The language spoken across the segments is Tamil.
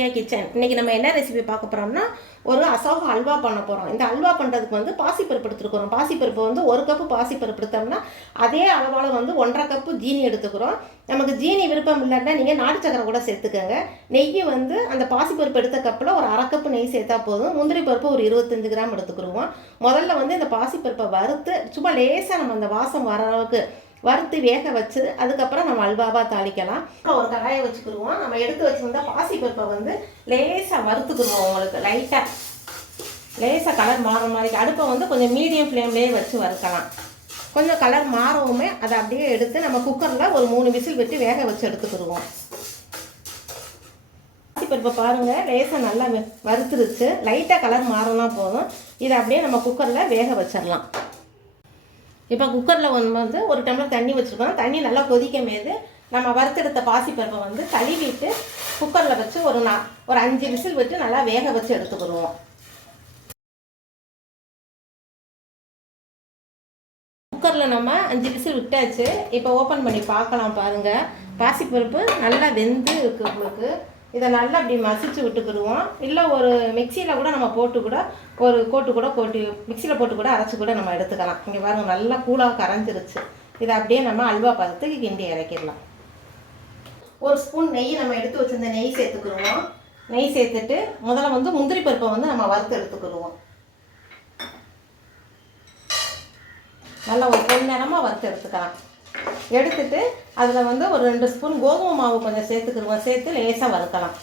இன்றைக்கி நம்ம என்ன ரெசிபி பார்க்க போகிறோம்னா ஒரு அசோக அல்வா பண்ண போகிறோம் இந்த அல்வா பண்ணுறதுக்கு வந்து பாசிப்பருப்பு எடுத்துருக்குறோம். பாசிப்பருப்பு வந்து ஒரு கப்பு பாசிப்பருப்பு எடுத்தோம்னா அதே அளவால் வந்து ஒன்றரை கப்பு ஜீனி எடுத்துக்கிறோம். நமக்கு ஜீனி விருப்பம் இல்லைன்னா நீங்கள் நாட்டு சக்கரை கூட சேர்த்துக்கோங்க. நெய் வந்து அந்த பாசிப்பருப்பு எடுத்த கப்பில் ஒரு அரை கப்பு நெய் சேர்த்தா போதும். முந்திரி பருப்பு ஒரு இருபத்தஞ்சு கிராம் எடுத்துக்கிடுவோம். முதல்ல வந்து இந்த பாசிப்பருப்பை வறுத்து சும்மா லேசாக நம்ம அந்த வாசம் வர அளவுக்கு வறுத்து வேக வச்சு அதுக்கப்புறம் நம்ம அல்வாவாக தாளிக்கலாம். ஒரு கடாயை வச்சுக்கிடுவோம். நம்ம எடுத்து வச்சுருந்தா பாசிப்பருப்பை வந்து லேசாக வறுத்துக்கிடுவோம் உங்களுக்கு லைட்டாக லேசாக கலர் மாறுற மாதிரி. அடுப்பை வந்து கொஞ்சம் மீடியம் ஃப்ளேம்லேயே வச்சு வறுக்கலாம். கொஞ்சம் கலர் மாறவுமே அதை அப்படியே எடுத்து நம்ம குக்கரில் ஒரு மூணு விசில் விட்டு வேக வச்சு எடுத்துக்கிடுவோம். பாசிப்பருப்பை பாருங்கள் லேசாக நல்லா வெ- வறுத்துருச்சு லைட்டாக கலர் மாறினா போதும். இதை அப்படியே நம்ம குக்கரில் வேக வச்சிடலாம். இப்போ குக்கரில் ஒன்று வந்து ஒரு டம்ளர் தண்ணி வச்சுருக்கோம். தண்ணி நல்லா கொதிக்கும் போது நம்ம வறுத்தெடுத்த பாசிப்பருப்பை வந்து கழுவிட்டு குக்கரில் வச்சு ஒரு நா ஒரு அஞ்சு விசில் விட்டு நல்லா வேக வச்சு எடுத்துக்கிடுவோம். குக்கரில் நம்ம அஞ்சு விசில் விட்டாச்சு. இப்போ ஓப்பன் பண்ணி பார்க்கலாம் பாருங்கள் பாசிப்பருப்பு நல்லா வெந்து இருக்குது உங்களுக்கு. இதை நல்லா அப்படி மசிச்சு விட்டுக்கிடுவோம். இல்லை ஒரு மிக்சியில் கூட நம்ம போட்டு கூட ஒரு கோட்டு கூட போட்டு மிக்சியில் போட்டு கூட அரைச்சி கூட நம்ம எடுத்துக்கலாம். இங்கே பாருங்கள் நல்லா கூலாக கரைஞ்சிருச்சு. இதை அப்படியே நம்ம அல்வா பதத்துக்கு கிண்டி இறக்கிடலாம். ஒரு ஸ்பூன் நெய் நம்ம எடுத்து வச்சிருந்த நெய் சேர்த்துக்கிடுவோம். நெய் சேர்த்துட்டு முதல்ல வந்து முந்திரி பருப்பை வந்து நம்ம வறுத்து எடுத்துக்கிடுவோம். நல்லா ஒரு பொன்னிறமாக வறுத்து எடுத்துக்கலாம். எடுத்துட்டு அதில் வந்து ஒரு ரெண்டு ஸ்பூன் கோதுமை மாவு கொஞ்சம் சேர்த்துக்கிடுவோம் சேர்த்து லேசாக வறுக்கலாம்.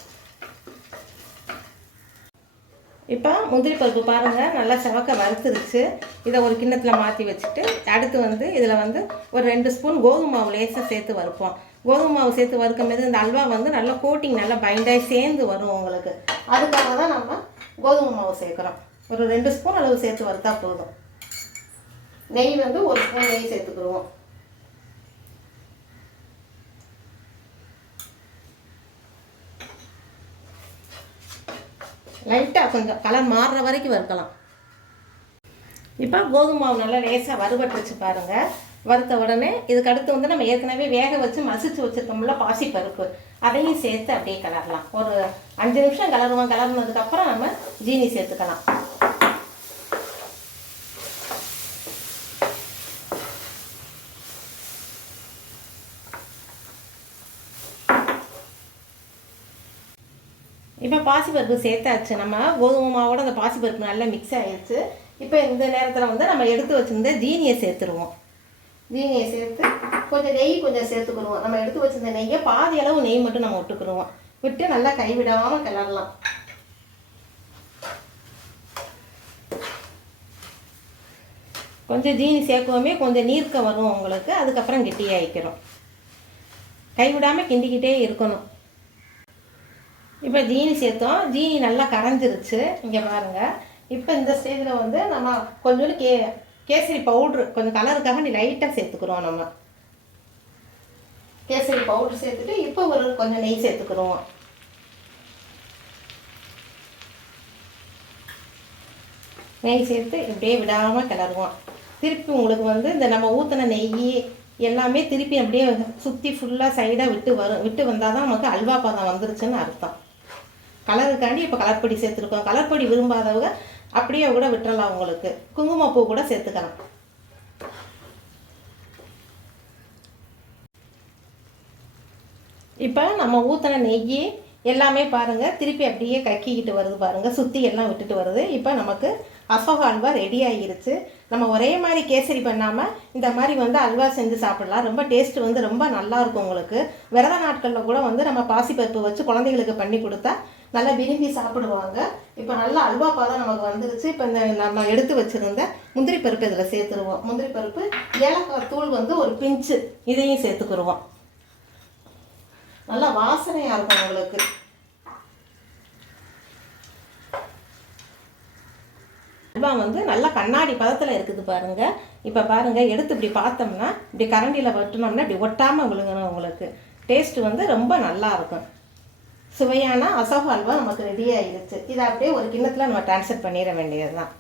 இப்போ முந்திரி பருப்பு பாருங்கள் நல்லா செவக்க வறுத்துருச்சு. இதை ஒரு கிண்ணத்தில் மாற்றி வச்சுட்டு அடுத்து வந்து இதில் வந்து ஒரு ரெண்டு ஸ்பூன் கோதுமை மாவு லேசாக சேர்த்து வறுப்போம். கோதுமை மாவு சேர்த்து வறுக்கும் போது இந்த அல்வா வந்து நல்லா கோட்டிங் நல்லா பைண்டாகி சேர்ந்து வரும் உங்களுக்கு. அதுக்காக தான் நம்ம கோதுமை மாவு சேர்க்குறோம். ஒரு ரெண்டு ஸ்பூன் அளவு சேர்த்து வறுத்தா போதும். நெய் வந்து ஒரு ஸ்பூன் நெய் சேர்த்துக்கிடுவோம். லைட்டாக கொஞ்சம் கலர் மாறுற வரைக்கும் வறுக்கலாம். இப்போ கோதுமை மாவு நல்லா லேசாக வறுபட்டுருச்சு பாருங்கள் வறுத்த உடனே இதுக்கு அடுத்து வந்து நம்ம ஏற்கனவே வேக வச்சு மசிச்சு வச்சுருக்கோம்ல பாசிப்பருப்பு அதையும் சேர்த்து அப்படியே கலரலாம். ஒரு அஞ்சு நிமிஷம் கலருவோம். கலர்னதுக்கப்புறம் நம்ம ஜீனி சேர்த்துக்கலாம். இப்போ பாசிப்பருப்பு சேர்த்தாச்சு. நம்ம கோதுமை மாவோட அந்த பாசிப்பருப்பு நல்லா மிக்ஸ் ஆகிடுச்சு இப்போ இந்த நேரத்தில் வந்து நம்ம எடுத்து வச்சுருந்த ஜீனியை சேர்த்துருவோம். ஜீனியை சேர்த்து கொஞ்சம் நெய் கொஞ்சம் சேர்த்துக்கிடுவோம். நம்ம எடுத்து வச்சிருந்த நெய்யை பாதி அளவு நெய் மட்டும் நம்ம விட்டுக்கிடுவோம். விட்டு நல்லா கைவிடாமல் கிளறலாம். கொஞ்சம் ஜீனி சேர்க்கவுமே கொஞ்சம் நீர்க்க வரும் உங்களுக்கு. அதுக்கப்புறம் கெட்டியாகிக்கிறோம் கைவிடாமல் கிண்டிக்கிட்டே இருக்கணும். இப்போ ஜீனி சேர்த்தோம். ஜீனி நல்லா கரைஞ்சிருச்சு. இங்கே பாருங்கள் இப்போ இந்த ஸ்டேஜில் வந்து நம்ம கொஞ்சோண்டு கே கேசரி பவுட்ரு கொஞ்சம் கலருக்காக நீ லைட்டாக சேர்த்துக்கிறோம் நம்ம. கேசரி பவுட்ரு சேர்த்துட்டு இப்போ ஒரு கொஞ்சம் நெய் சேர்த்துக்கிறோம். நெய் சேர்த்து இப்படியே விடாமல் கிளறுவோம். திருப்பி உங்களுக்கு வந்து இந்த நம்ம ஊற்றின நெய் எல்லாமே திருப்பி அப்படியே சுற்றி ஃபுல்லாக சைடாக விட்டு வரும் விட்டு வந்தால் தான் நமக்கு அல்வா பதம் வந்துருச்சுன்னு அர்த்தம். கலருக்காண்டி இப்போ கலர்பொடி சேர்த்துருக்கோம். கலர்பொடி விரும்பாதவங்க அப்படியே கூட விட்டுறலாம் உங்களுக்கு. குங்குமப்பூ கூட சேர்த்துக்கலாம். இப்போ நம்ம ஊற்றின நெய் எல்லாமே பாருங்கள் திருப்பி அப்படியே கக்கிக்கிட்டு வருது பாருங்கள் சுற்றி எல்லாம் விட்டுட்டு வருது. இப்போ நமக்கு அசோக அல்வா ரெடி ஆகிருச்சு நம்ம ஒரே மாதிரி கேசரி பண்ணாமல் இந்த மாதிரி வந்து அல்வா செஞ்சு சாப்பிடலாம். ரொம்ப டேஸ்ட் வந்து ரொம்ப நல்லாயிருக்கும் உங்களுக்கு. விரத நாட்களில் கூட வந்து நம்ம பாசிப்பருப்பு வச்சு குழந்தைகளுக்கு பண்ணி கொடுத்தா நல்லா விரும்பி சாப்பிடுவாங்க. இப்போ நல்லா அல்வா பாதம் நமக்கு வந்துருச்சு. இப்போ இந்த நம்ம எடுத்து வச்சுருந்த முந்திரி பருப்பு இதில் சேர்த்துருவோம். முந்திரி பருப்பு ஏலக்காய் தூள் வந்து ஒரு பிஞ்சு இதையும் சேர்த்துக்குருவோம். நல்லா வாசனையாக இருக்கும் உங்களுக்கு. அல்வா வந்து நல்லா கண்ணாடி பதத்தில் இருக்குது பாருங்க. இப்போ பாருங்க எடுத்து இப்படி பார்த்தோம்னா இப்படி கரண்டியில் வட்டினோம்னா இப்படி ஒட்டாமல் விழுங்கணும் உங்களுக்கு. டேஸ்ட் வந்து ரொம்ப நல்லா இருக்கும். சுவையான அசோக அல்வா நமக்கு ரெடி ஆயிடுச்சு. இதை அப்படியே ஒரு கிண்ணத்தில் நம்ம டிரான்ஸ்ஃபர் பண்ணிட வேண்டியது தான்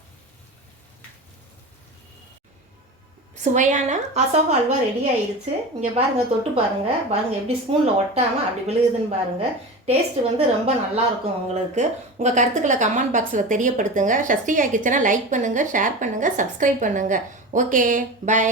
சுவையான அசோக அல்வா ரெடி ஆயிடுச்சு. இங்கே பாருங்கள் தொட்டு பாருங்கள் பாருங்கள் எப்படி ஸ்பூனில் ஒட்டாமல் அப்படி விழுகுதுன்னு பாருங்கள் டேஸ்ட் வந்து ரொம்ப நல்லாயிருக்கும் உங்களுக்கு. உங்கள் கருத்துக்களை கமெண்ட் பாக்ஸில் தெரியப்படுத்துங்க. சஷ்டிகா கிச்சனை லைக் பண்ணுங்கள் ஷேர் பண்ணுங்கள் சப்ஸ்கிரைப் பண்ணுங்கள் ஓகே பை